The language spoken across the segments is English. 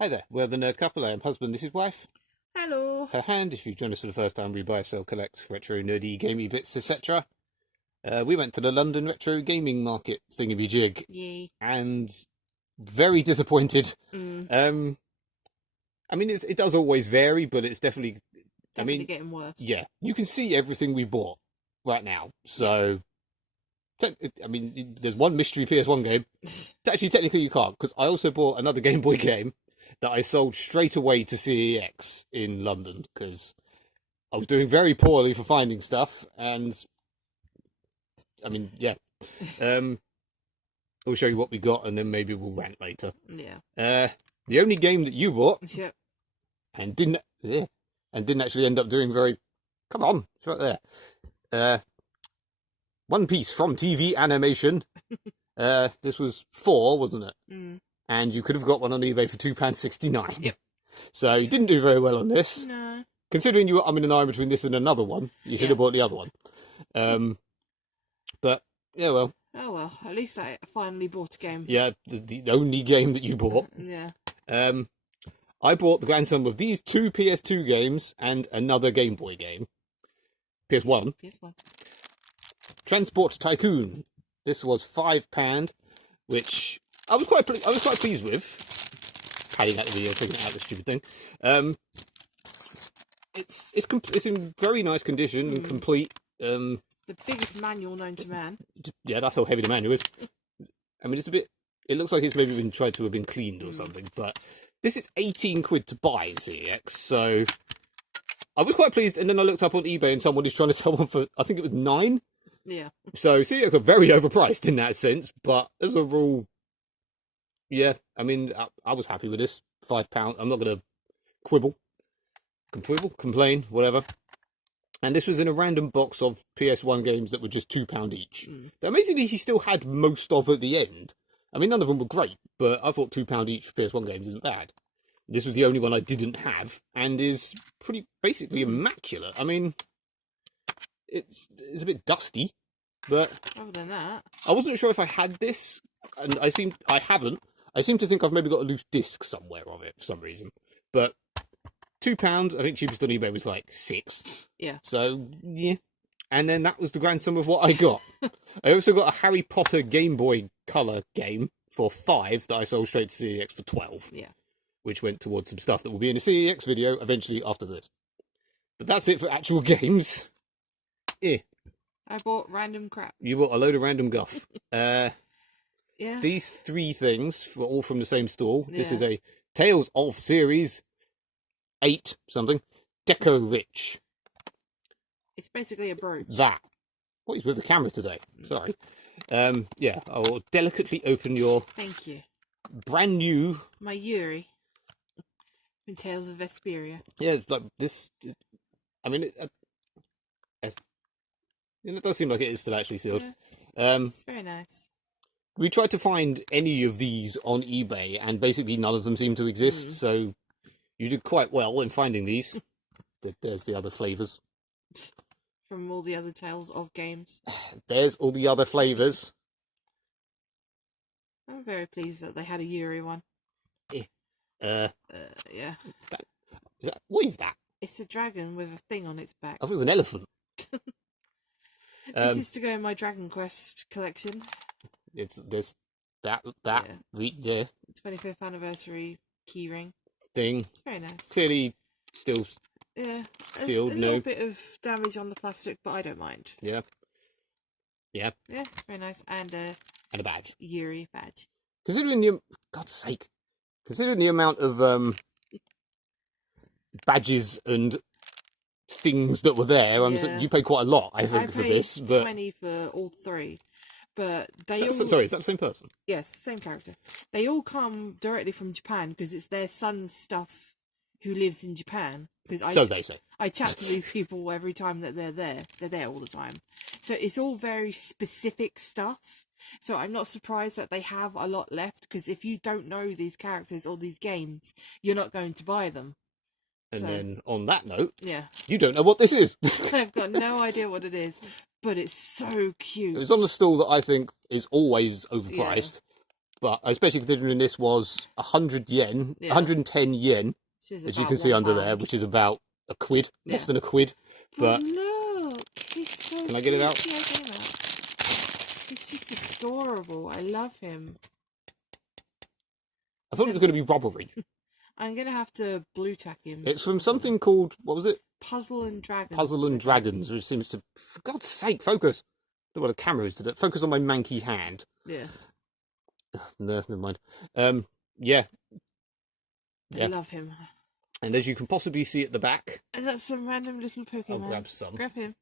Hi there, we're the nerd couple. I am husband, this is wife. Hello. Her hand, if you've joined us for the first time, we buy, sell, collect retro, nerdy, gamey bits, etc. We went to the London retro gaming market thingy-jig, Yay. and very disappointed. Mm, I mean, it does always vary, but it's definitely, I definitely mean, getting worse. yeah, you can see everything we bought right now. So, I mean, there's one mystery PS1 game. Actually, technically you can't, because I also bought another Game Boy game that I sold straight away to CEX in London, because I was doing very poorly for finding stuff, and I mean, yeah. I'll show you what we got, and then maybe we'll rant later. Yeah. The only game that you bought Yep. and didn't actually end up doing very. Come on, it's right there. One Piece from TV animation. This was 4, wasn't it? Mm. And you could have got one on eBay for £2.69. Yep. So you didn't do very well on this. No. Considering you were umming and ahhing between this and another one, you should have bought the other one. But yeah, well. Oh well, at least I finally bought a game. Yeah, the only game that you bought. Yeah. I bought the grand sum of these 2 PS2 games and another Game Boy game. PS1. PS1. Transport Tycoon. This was £5, which I was quite pleased with. Padding out the video, taking it out the stupid thing. It's in very nice condition and complete. The biggest manual known to man. Yeah, that's how heavy the manual is. I mean, it's a bit. It looks like it's maybe been tried to have been cleaned or something, but this is 18 quid to buy in CEX, so I was quite pleased. And then I looked up on eBay, and someone is trying to sell one for, I think it was 9. Yeah. So CEX are very overpriced in that sense, but as a rule, yeah. I mean, I was happy with this £5. I'm not gonna complain, whatever. And this was in a random box of PS1 games that were just £2 each. Amazingly, he still had most of at the end. I mean, none of them were great, but I thought £2 each for PS1 games isn't bad. This was the only one I didn't have, and is pretty basically immaculate. I mean, it's a bit dusty, but Other than that, I wasn't sure if I had this, and I haven't. I seem to think I've maybe got a loose disc somewhere of it for some reason, but £2. I think cheapest on eBay was like 6. yeah. So yeah, and then that was the grand sum of what I got. I also got a Harry Potter Game Boy Color game for 5 that I sold straight to CEX for 12. Yeah. Which went towards some stuff that will be in a CEX video eventually after this. But that's it for actual games. Yeah. I bought random crap. You bought a load of random guff. Yeah. These 3 things were all from the same store. This Yeah. is a Tales of Series 8 something. Deco Rich. It's basically a brooch. That. What is with the camera today? Sorry. Yeah, I'll delicately open your Thank you. brand new. My Yuri. From Tales of Vesperia. Yeah, it's like this. I mean, it does seem like it is still actually sealed. Yeah. It's very nice. We tried to find any of these on eBay, and basically none of them seem to exist. So you did quite well in finding these. There's the other flavors. From all the other Tales of games. There's all the other flavors. I'm very pleased that they had a Yuri one. Yeah. What is that? It's a dragon with a thing on its back. I thought it was an elephant. This is to go in my Dragon Quest collection. It's this that Yeah. 25th anniversary keyring. thing. It's very nice. Clearly still Yeah. sealed. A little bit of damage on the plastic, but I don't mind. Yeah. Yeah, it's very nice. And And a badge. Yuri badge. Considering the God's sake, considering the amount of badges and things that were there, you paid quite a lot, I think, for this. I paid But 20 for all 3. But they all... sorry, is that the same person? Yes, same character. They all come directly from Japan because it's their son's stuff who lives in Japan. So they say. I chat to these people every time that they're there. They're there all the time. So it's all very specific stuff. So I'm not surprised that they have a lot left, because if you don't know these characters or these games, you're not going to buy them. And then on that note, yeah, you don't know what this is. I've got no idea what it is, but it's so cute. It was on the stall that I think is always overpriced. but especially considering this was 100 yen, Yeah. 110 yen, Which is as you about can see under there, £1. which is about a quid, less Yeah. than a quid. But look, he's so can I get it out? cute. Yeah, get him out. He's just adorable. I love him. I thought it was going to be rubbery. I'm gonna have to blue tack him. It's from something called, what was it? Puzzle and Dragons. Puzzle and Dragons, which seems to, for God's sake, focus. I don't know what the camera is today. Focus on my manky hand. Yeah. No, never mind. Yeah. I love him. And as you can possibly see at the back, I got some random little Pokemon. I'll grab some. Grab him.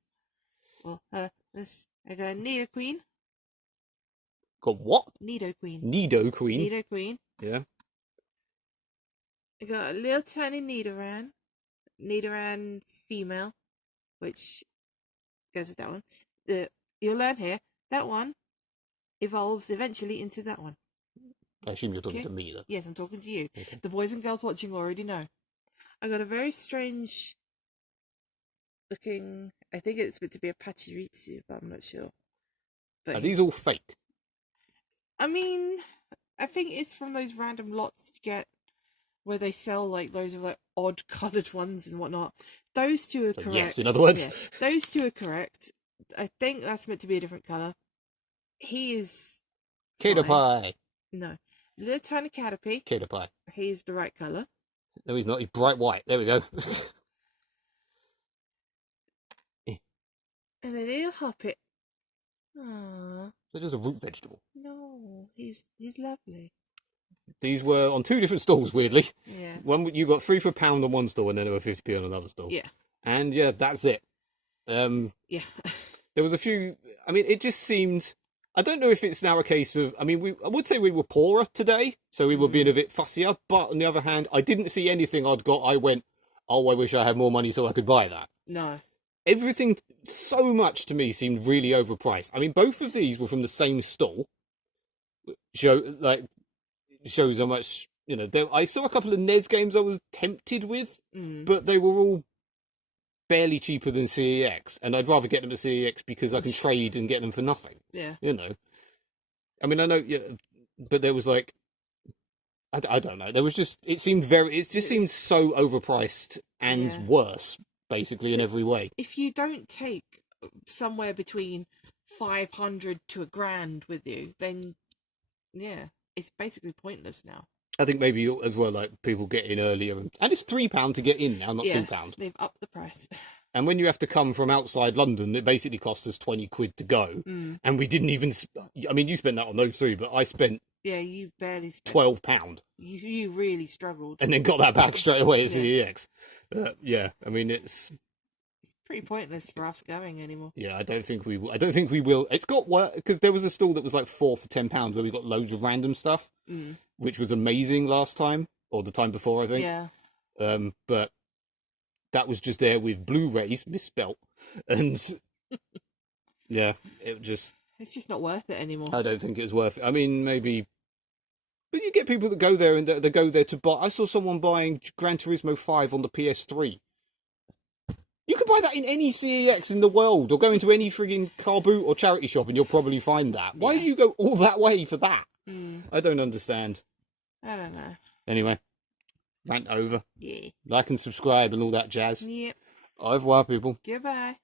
Well, I got Nidoqueen. Got what? Nidoqueen. Nidoqueen. Nidoqueen. Yeah. I got a little tiny Nidoran. Nidoran female, which goes with that one. You'll learn here, that one evolves eventually into that one. I assume you're talking to me, though. Yes, I'm talking to you. Okay. The boys and girls watching already know. I got a very strange looking, I think it's meant to be a Pachirisu, but I'm not sure. But Are these all fake? I mean, I think it's from those random lots you get where they sell like those of like odd coloured ones and whatnot. Those two are correct. Yes, in other words. Yeah, those two are correct. I think that's meant to be a different colour. He is Caterpie. No. Little tiny Caterpie. Caterpie. He is the right colour. No, he's not. He's bright white. There we go. And a little Hoppit. Aww. So just a root vegetable. No, he's lovely. These were on two different stalls, weirdly. Yeah. One, you got 3 for £1 on one stall, and then there were 50p on another stall. Yeah. And yeah, that's it. Yeah. There was a few. I mean, it just seemed. I don't know if it's now a case of. I mean, I would say we were poorer today, so we were being a bit fussier. But on the other hand, I didn't see anything I'd got. I went, oh, I wish I had more money so I could buy that. No. Everything, so much to me, seemed really overpriced. I mean, both of these were from the same stall. Shows how much, you know. I saw a couple of NES games I was tempted with, but they were all barely cheaper than CEX, and I'd rather get them at CEX because I can trade and get them for nothing. Yeah. You know. I mean, I know, but there was like, I don't know. There was just, it seemed seemed so overpriced and worse, basically, in every way. If you don't take somewhere between 500 to £1,000 with you, then yeah, it's basically pointless now. I think maybe as well, like people get in earlier, and it's £3 to get in now, not £2. They've upped the price. And when you have to come from outside London, it basically costs us 20 quid to go, and we didn't even. I mean, you spent that on those three, but I spent. Yeah, you barely spent £12. You really struggled, and then got that back straight away at CEX. Yeah, I mean it's pretty pointless for us going anymore. Yeah, I don't think we will. It's got work because there was a stall that was like 4 for £10 where we got loads of random stuff, which was amazing last time or the time before, I think. Yeah. But that was just there with Blu-rays misspelt, and yeah, it's just not worth it anymore. I don't think it was worth it. I mean, maybe. But you get people that go there and they go there to buy. I saw someone buying Gran Turismo 5 on the PS3. You could buy that in any CEX in the world, or go into any frigging car boot or charity shop, and you'll probably find that. Why do you go all that way for that? I don't understand. I don't know. Anyway, rant over. Yeah. Like and subscribe and all that jazz. Yep. Au revoir, people. Goodbye.